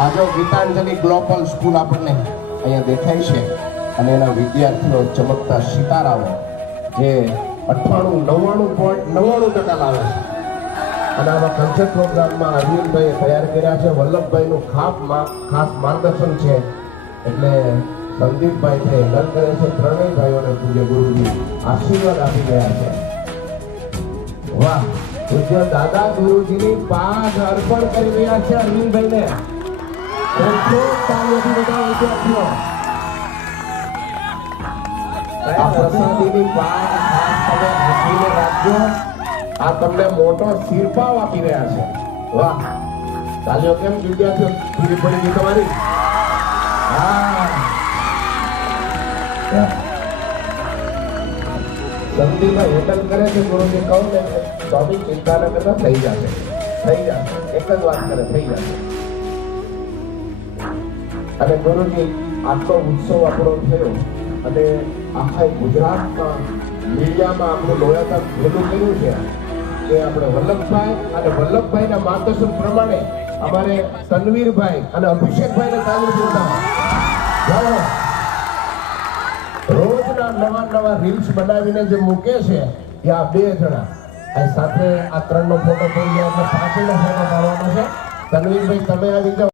આ જો Gitanjali global school આપણને અહીંયા દેખાય છે અને એના વિદ્યાર્થીઓ ચમકતા સિતારાઓ જે 98-99.99% લાવે છે અને આવા કન્સર્ટ પ્રોગ્રામમાં અરવિંદભાઈએ તૈયાર કર્યા છે. વલ્લભભાઈનું ખાસ માર્ગદર્શન છે એટલે સંદીપભાઈ છે, નલ કરે છે, ત્રણેય ભાઈઓને પૂજ્ય ગુરુજી આશીર્વાદ આપી રહ્યા છે. વાહ, પૂજ્ય દાદા ગુરુજીની પાઠ અર્પણ કરી રહ્યા છે અરવિંદભાઈને. આ પ્રસાદીની પાઠ ખાસ તમે મૂકીને રાખજો. આ તમને મોટો શિરપાવ આપી રહ્યા છે. વાહ, તાલીઓ કેમ વિદ્યાર્થીઓ પૂરી પડી ગઈ તમારી? હા, સંદીપભાઈ હેન્ડલ કરે છે. ગુરુજી કહું ને સ્વામી ચિંતા ન કરતા થઈ જશે. એક જ વાત કરે થઈ જશે. અને ગુરુજી આટલો ઉત્સવ આપણો થયો અને આખા ગુજરાતમાં મીડિયામાં આપણું લોયાતા ભેગું કર્યું છે કે આપણે વલ્લભભાઈ અને વલ્લભભાઈના માર્ગદર્શન પ્રમાણે અમારે તનવીરભાઈ અને અભિષેકભાઈને તાલીમ જોતા રોજના નવા રીલ્સ બનાવીને જે મૂકે છે એ આ બે જણા આ સાથે આ ત્રણનો ફોટો થઈ ગયા એટલે પાછળનો ફોટો પાડવાનો છે. તનવીરભાઈ તમે આવી જાઓ.